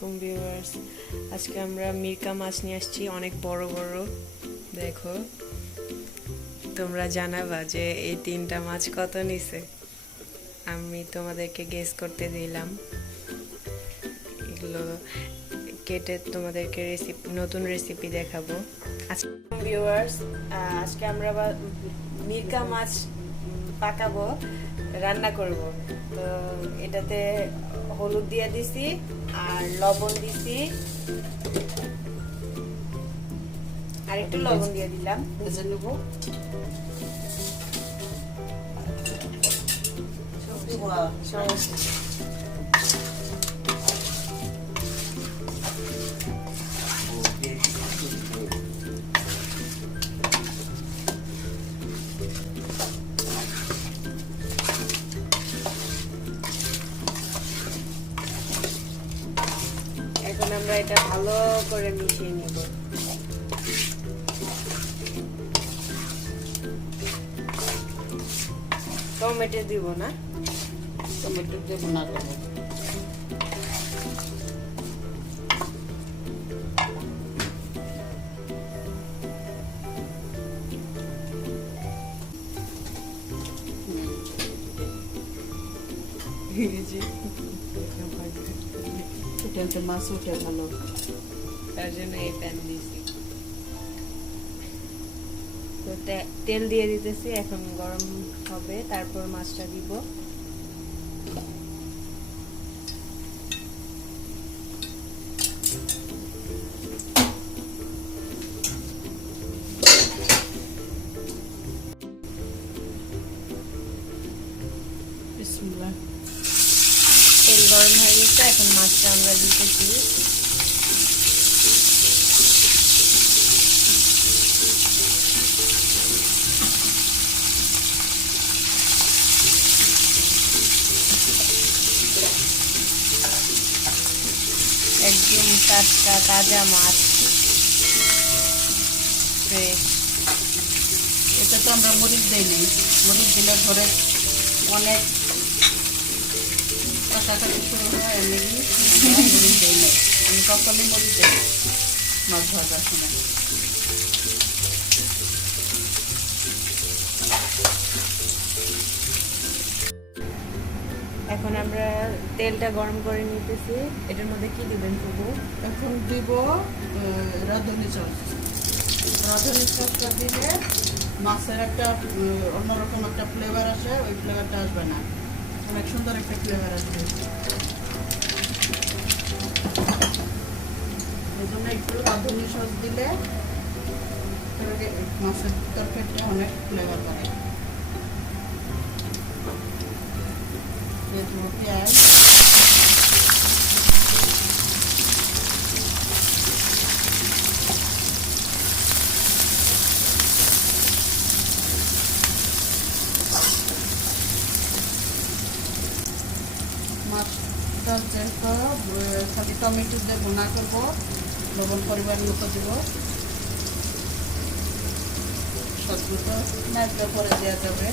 আলাইকুম ভিউয়ার্স। আজকে আমরা মিরকা মাছ নিয়ে আসছি, অনেক বড় বড়। দেখো, তোমরা জানাবা যে এই তিনটা মাছ কত নিছে। আমি তোমাদেরকে গেস করতে দিলাম। এগুলো কেটে তোমাদেরকে নতুন রেসিপি দেখাবো আজকে। ভিউয়ার্স, আজকে আমরা মিরকা মাছ পাকাবো, রান্না করব। তো এটাতে হলুদ দিয়ে দিছি আর লবণ দিছি, আর একটু লবণ দিয়ে দিলাম, ভেজে নেব। এখন আমরা এটা ভালো করে মিশিয়ে নিব। টমেটো দিব না, টমেটো দেব না। মাছ উঠে ভালো, তার জন্য এই প্যান দিয়েছি। তো তেল দিয়ে দিতেছি, এখন গরম হবে, তারপর মাছটা দিব। বিসমিল্লাহ। তেল গরম হয়ে গেছে, এখন মাছটা আমরা দিতেছি। একদম টাটকা তাজা মাছ, ফ্রেশ। এটা তো আমরা মরিচ দিই নাই, মরিচ দিলে ধরে অনেক কাটাকাটি শুরু হয়। এমনি মরিচ দিই নাই, আমি কখনই মরিচ দিই মাছ ভাজার সময়। এখন আমরা তেলটা গরম করে নিতেছি। এটার মধ্যে কি দিবেন প্রভু? এখন দিব রাঁধুনি সস। রাঁধুনি সসটা দিলে মাছের একটা অন্যরকম একটা ফ্লেভার আসে, ওই ফ্লেভারটা আসবে না, অনেক সুন্দর একটা ফ্লেভার আসবে। এই জন্য একটু রাঁধুনি সস দিলে মাছের তরকারিটা অনেক ফ্লেভার বাড়ে। পেঁয়াজ, মাছটা যেহেতু খালি টমেটো দিয়ে ভুনা করবো, লবণ পরিমাণ মতো দেবো। সবগুলো নাচলে করে দেওয়া যাবে।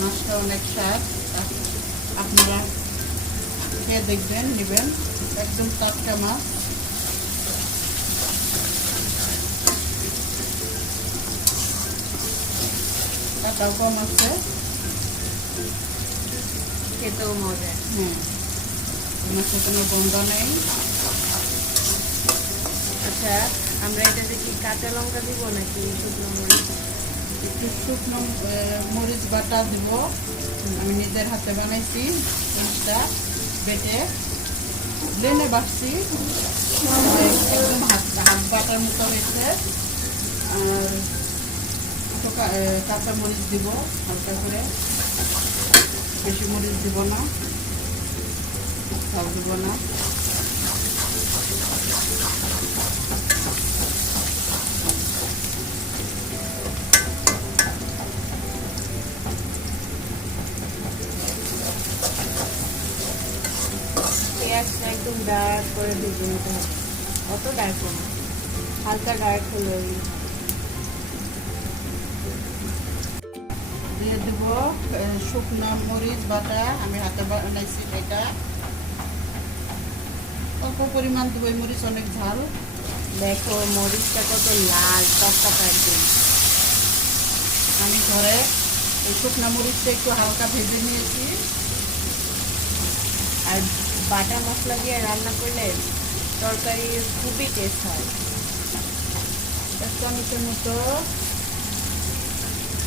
মাছটা অনেক স্বাদ, আপনারা খেয়ে দেখবেন, নেবেন। একদম টাটকা মাছ। কাটাও কম আছে, খেতেও মজা। মাছের কোনো গন্ধ নেই। আচ্ছা, আমরা এটাতে কি কাঁচা লঙ্কা দিব নাকি শুকনো মরিচ? একটু শুকনো মরিচ বাটা দিব, আমি নিজের হাতে বানাইছি। মরিচটা বেটে ব্লেন্ডে বাটছি, একদম হাত বাটার মতো হয়েছে। আর কাঁচা মরিচ দিব হালকা করে, বেশি মরিচ দিব না, ঝাল দিব না। পেঁয়াজটা একদম ডার্ক করে ভেজে নিতে হবে, অত ডার্ক না, হালকা ডার্ক হলে শুকনো মরিচ বাটা, আমি হাতে বানাইছি এটা। অল্প পরিমাণ দেবো, এই মরিচ অনেক ঝাল। দেখো মরিচটা কত লাল টকটকা একদম। আমি ঘরে এই শুকনো মরিচটা একটু হালকা ভেজে নিয়েছি। আর বাটা মশলা দিয়ে রান্না করলে তরকারি খুবই টেস্ট হয়। 1 চামচের মতো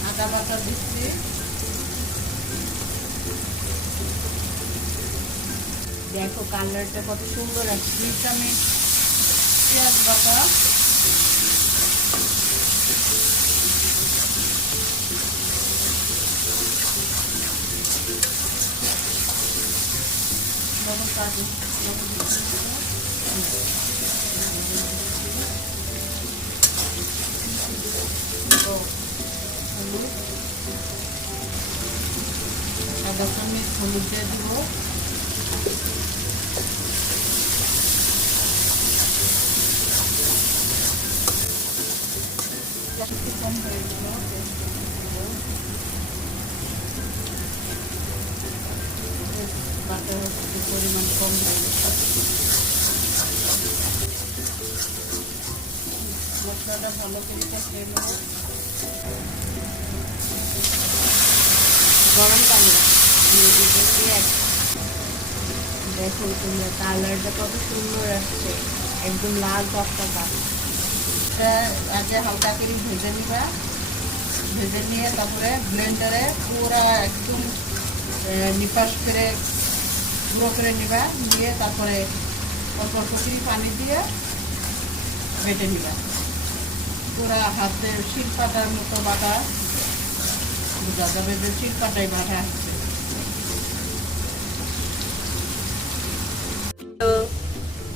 আদা বাটা দিচ্ছি। দেখো কালারটা কত সুন্দর আসছে। 2 চামচ পেঁয়াজ বাটা, লবণ কাটি, লবণ দিচ্ছি। হলুদ, 1/2 চামচ হলুদ দিয়ে দিব। একটু কম হয়ে গেল, বাটার একটু পরিমাণ কম হয়ে গেছে। মশলাটা ভালো করে কষিয়ে নেব। গরম পানি দিয়ে দিতে পেঁয়াজ। দেখো তোমরা কালারটা কত সুন্দর আসছে, একদম লাল টকটকা। এটা আগে হালকা করে ভেজে নিবা, ভেজে নিয়ে তারপরে ব্লেন্ডারে পুরো একদম নিপাস করে গুঁড়ো করে নিবা, নিয়ে তারপরে অল্প অল্প করে পানি দিয়ে বেটে নিবা। পুরা হাতে শিলপাটার মতো বাটা বোঝা যাবে যে শিলপাটায় বাটা হচ্ছে।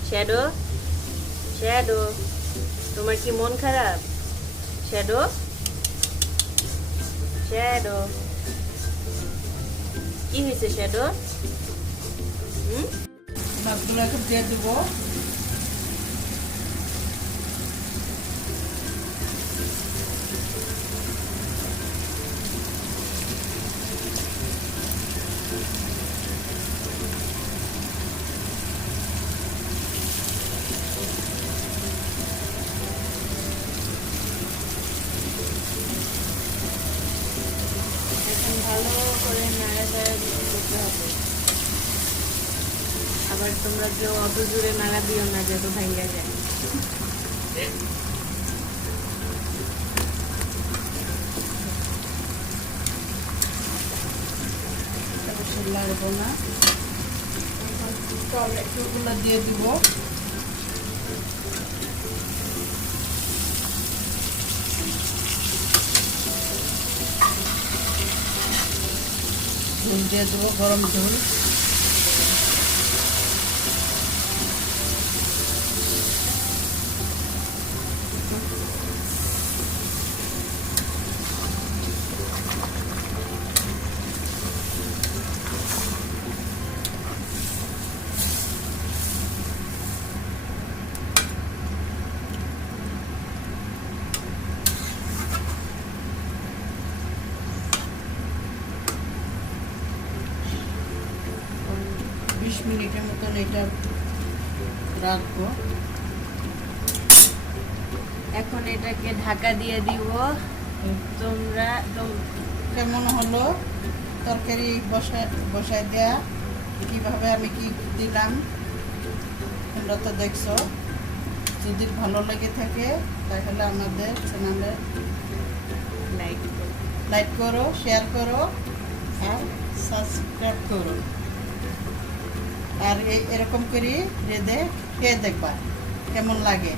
শ্যাডো, শ্যাডো, তোমার কি মন খারাপ? শ্যাডো, শ্যাডো, কি হয়েছে শ্যাডো? মাছগুলো এখন দিয়ে দেবো। এখন ভালো করে নাড়াচাড়া করতে হবে। আবার তোমরা কেউ অত জোরে নাড়া দিও না যত ভাঙ্গা যায়। লাগবো না, টমেটোগুলো দিয়ে দিব। ঝোল দিয়ে দেবো, গরম ঝোল। মিনিটের মতন এটা রাখবো। এখন এটাকে ঢাকা দিয়ে দিব। তোমরা কেমন হলো তরকারি বসায় দেয়া, কিভাবে আমি কি দিলাম তোমরা তো দেখছো। যদি ভালো লেগে থাকে তাহলে আমাদের চ্যানেলে লাইক করো, শেয়ার করো আর সাবস্ক্রাইব করো। আর এরকম করে রেঁধে খেয়ে দেখবা কেমন লাগে।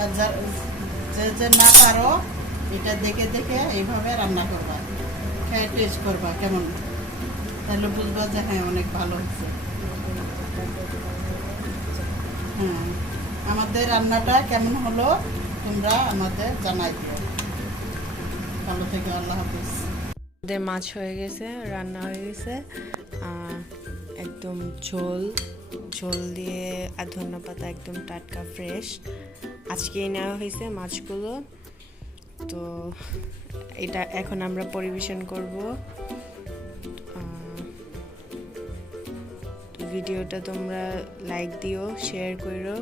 আর যে না পারো এটা দেখে দেখে এইভাবে রান্না করবা, খেয়ে টেস্ট করবা কেমন, তাহলে বুঝবা যে হ্যাঁ অনেক ভালো হচ্ছে। হ্যাঁ, আমাদের রান্নাটা কেমন হলো তোমরা আমাদের জানাই দিও। ভালো থেকে, আল্লাহ হাফিজ। আমাদের মাছ হয়ে গেছে, রান্না হয়ে গেছে। একদম ঝোল ঝোল দিয়ে আর ধন্যপাতা একদম টাটকা ফ্রেশ আজকেই নেওয়া হয়েছে মাছগুলো। তো এটা এখন আমরা পরিবেশন করব। ভিডিওটা তোমরা লাইক দিও, শেয়ার করো।